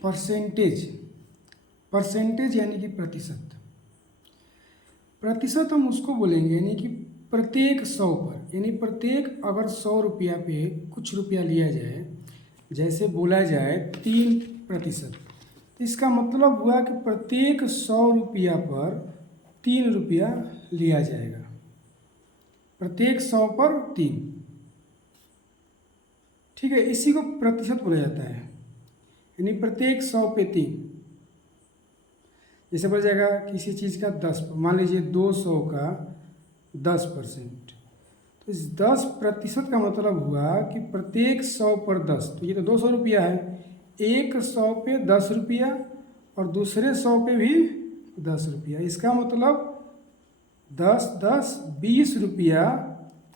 Percentage, percentage यानी कि प्रतिशत। प्रतिशत हम उसको बोलेंगे यानी कि प्रत्येक 100 पर, यानी प्रत्येक अगर 100 रुपया पे कुछ रुपया लिया जाए, जैसे बोला जाए 3%, इसका मतलब हुआ कि प्रत्येक 100 रुपया पर 3 रुपया लिया जाएगा। प्रत्येक 100 पर 3, ठीक है, इसी को प्रतिशत बोला जाता है, यानी प्रत्येक 100 पे 3। जैसे बोला जाएगा किसी चीज़ का 10, मान लीजिए 200 का 10%, तो इस 10% का मतलब हुआ कि प्रत्येक 100 पर 10, तो ये तो 200 रुपया है, एक 100 पे 10 रुपया और दूसरे 100 पे भी 10 रुपया, इसका मतलब 10 10 20 रुपया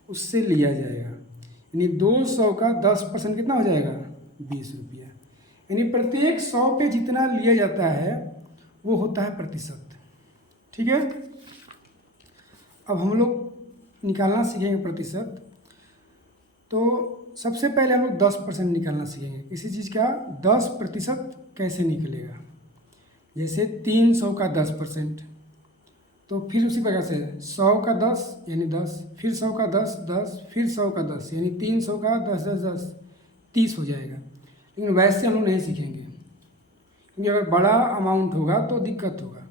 उससे लिया जाएगा, यानी 200 का 10% कितना हो जाएगा, 20 रुपया। यानी प्रत्येक 100 पे जितना लिया जाता है वो होता है प्रतिशत, ठीक है। अब हम लोग निकालना सीखेंगे प्रतिशत। तो सबसे पहले हम लोग 10% निकालना सीखेंगे, किसी चीज़ का 10% कैसे निकलेगा। जैसे 300 का 10%, तो फिर उसी प्रकार से 100 का 10 यानी 10, फिर 100 का 10 10, फिर 100 का 10 यानी 300 का 10 10 10 30 हो जाएगा। लेकिन वैसे हम लोग नहीं सीखेंगे, क्योंकि अगर बड़ा अमाउंट होगा तो दिक्कत होगा।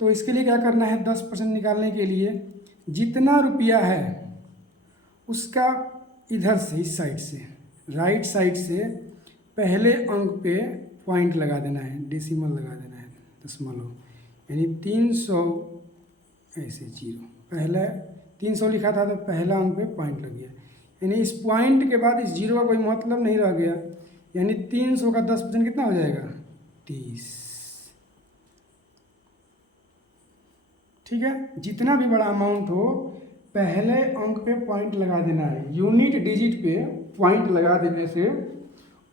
तो इसके लिए क्या करना है, 10% निकालने के लिए जितना रुपया है उसका इधर से, इस साइड से, राइट साइड से पहले अंक पे पॉइंट लगा देना है, डेसिमल लगा देना है, दशमलव, यानी 300 ऐसे 0, पहला 300 लिखा था तो पहला अंक पे पॉइंट लग गया, यानी इस पॉइंट के बाद इस 0 का कोई मतलब नहीं रह गया, यानी 300 का 10% कितना हो जाएगा, 30, ठीक है। जितना भी बड़ा अमाउंट हो पहले अंक पे पॉइंट लगा देना है, यूनिट डिजिट पे पॉइंट लगा देने से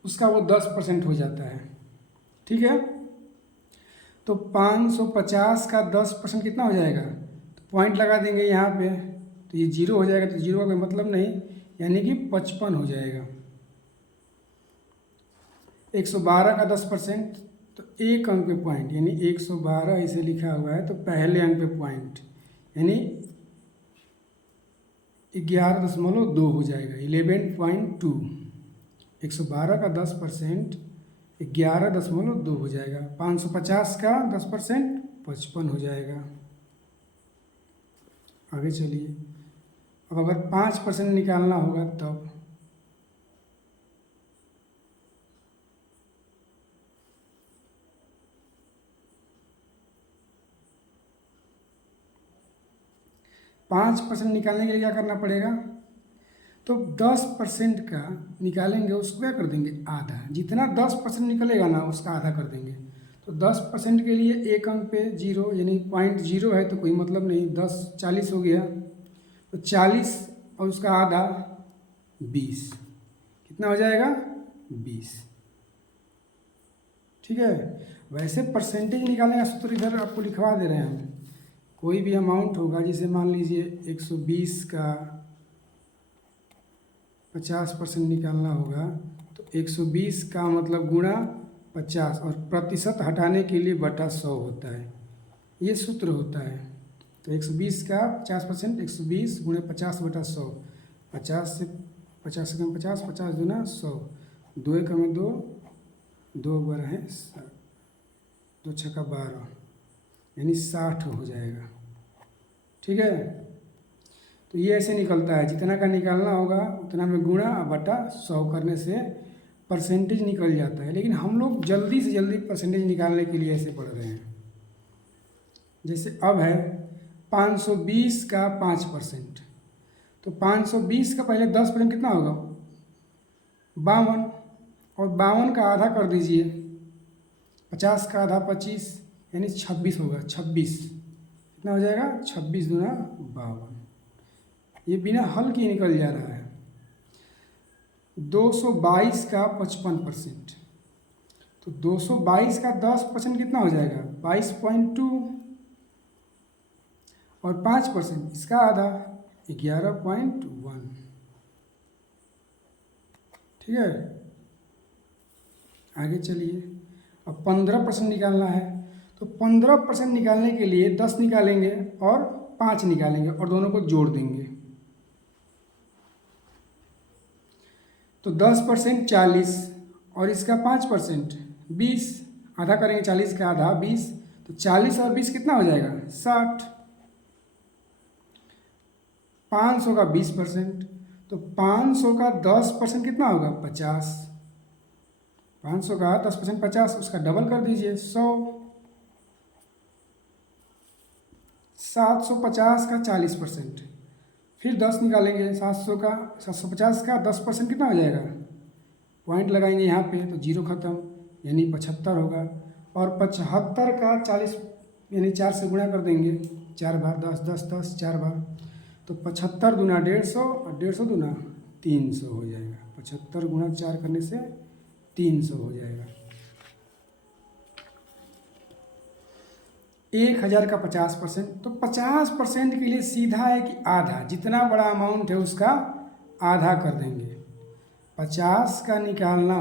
उसका वो 10% हो जाता है, ठीक है। तो 550 का 10% कितना हो जाएगा, तो पॉइंट लगा देंगे यहाँ पे, तो ये 0 हो जाएगा, तो 0 का कोई मतलब नहीं, यानी कि 55 हो जाएगा। 112 का 10%, तो एक अंक पे पॉइंट, यानी 112 ऐसे लिखा हुआ है तो पहले अंक पे पॉइंट, यानी 11.2 हो जाएगा, 11.2। 112 का 10% 11.2 हो जाएगा। 550 का 10% 55 हो जाएगा। आगे चलिए, अब अगर 5% निकालना होगा तब 5% निकालने के लिए क्या करना पड़ेगा, तो 10% का निकालेंगे, उसको क्या कर देंगे, आधा, जितना 10% निकलेगा ना उसका आधा कर देंगे। तो 10% के लिए एक अंक पे 0, यानी 0.0 है तो कोई मतलब नहीं, 10 40 हो गया, तो 40 और उसका आधा 20, कितना हो जाएगा, 20, ठीक है। वैसे परसेंटेज निकालने का सूत्र इधर आपको लिखवा दे रहे हैं हम। कोई भी अमाउंट होगा, जैसे मान लीजिए 120 का 50% निकालना होगा, तो 120 का मतलब गुणा 50, और प्रतिशत हटाने के लिए बटा 100 होता है, ये सूत्र होता है। तो 120 का 50%, 120 गुणे 50 बटा 100, 50 से 50 से कम 50, 50 दूना 100, 2 एक में 2, 2 बारह है 7, 2 छक्का 12, यानी 60 हो जाएगा, ठीक है। तो ये ऐसे निकलता है, जितना का निकालना होगा उतना में गुणा बटा 100 करने से परसेंटेज निकल जाता है। लेकिन हम लोग जल्दी से जल्दी परसेंटेज निकालने के लिए ऐसे पढ़ रहे हैं। जैसे अब है 520 का 5%, तो 520 का पहले 10% कितना होगा, 52, और 52 का आधा कर दीजिए, 50 का आधा 25, यानी 26 होगा, 26 कितना हो जाएगा, 26 दूना 52, ये बिना हल के निकल जा रहा है। 222 का 55%, तो 222 का 10% कितना हो जाएगा, 22.2, और 5% इसका आधा 11.1, ठीक है। आगे चलिए, अब 15% निकालना है, तो 15% निकालने के लिए 10 निकालेंगे और 5 निकालेंगे और दोनों को जोड़ देंगे। तो 10% 40 और इसका 5% 20, आधा करेंगे 40 का आधा 20, तो 40 और 20 कितना हो जाएगा 60। 500 का 20%, तो 500 का 10% कितना होगा 50। 500 का 10% 50, उसका डबल कर दीजिए 100। 750 का 40%, फिर 10 निकालेंगे 750 का 10% कितना हो जाएगा, पॉइंट लगाएंगे यहाँ पे तो जीरो खत्म, यानी 75 होगा। और 75 का 40 यानी 4 से गुणा कर देंगे, 4 बार 10 10 10 4 बार, तो 75 दूना 150 और 150 दूना 300 हो जाएगा। 75 गुणा 4 करने से 300 हो जाएगा। 1000 का 50%, तो 50% के लिए सीधा है कि आधा, जितना बड़ा अमाउंट है उसका आधा कर देंगे। 50 का निकालना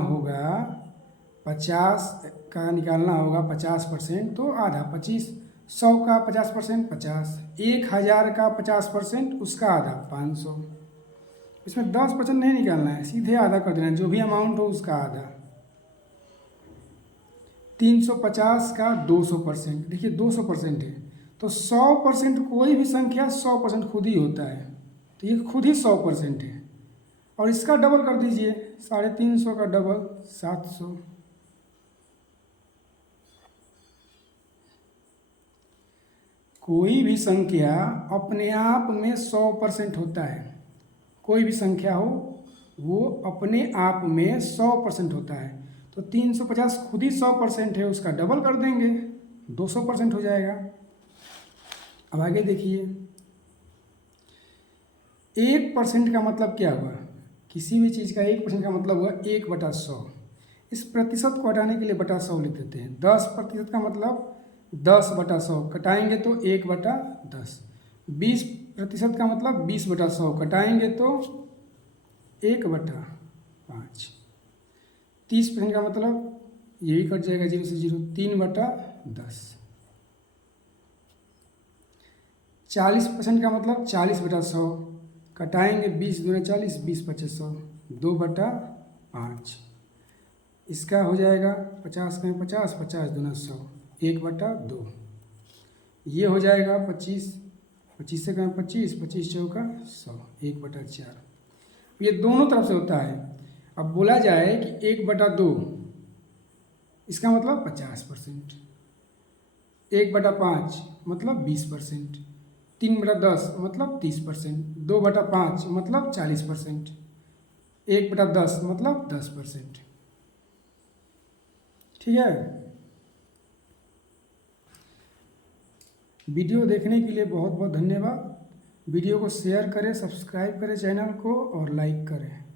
होगा 50%, तो आधा 25। 100 का 50% 50, 1000 का 50% उसका आधा 500। इसमें 10% नहीं निकालना है, सीधे आधा कर देना है, जो भी अमाउंट हो उसका आधा। 350 का 200%, देखिए 200% है, तो 100% कोई भी संख्या 100% खुद ही होता है, तो ये खुद ही 100% है। और इसका डबल कर दीजिए, 350 का डबल 700। कोई भी संख्या अपने आप में 100% होता है, कोई भी संख्या हो वो अपने आप में 100% होता है। तो 350 खुद ही 100% है, उसका डबल कर देंगे 200% हो जाएगा। अब आगे देखिए, 1% का मतलब क्या हुआ, किसी भी चीज़ का 1% का मतलब हुआ 1/100। इस प्रतिशत को हटाने के लिए बटा 100 लिख देते हैं। 10% का मतलब 10/100, कटाएंगे तो 1/10। 20% का मतलब 20/100, कटाएंगे तो 1/5। 30% का मतलब ये भी कट जाएगा 0 से 0, 3/10। 40% का मतलब 40/100, कटाएंगे 20 दूना 40, 20×5 100, 2/5। इसका हो जाएगा 50 का 50, 50 दूना 100, 1/2। ये हो जाएगा 25, 25 से कहें 25, 25 चौका 100, 1/4। ये दोनों तरफ से होता है। अब बोला जाए कि 1/2, इसका मतलब 50%, 1/5 मतलब 20%, 3/10 मतलब 30%, 2/5 मतलब 40%, 1/10 मतलब 10%। ठीक है। वीडियो देखने के लिए बहुत बहुत धन्यवाद। वीडियो को शेयर करें, सब्सक्राइब करें चैनल को और लाइक करें।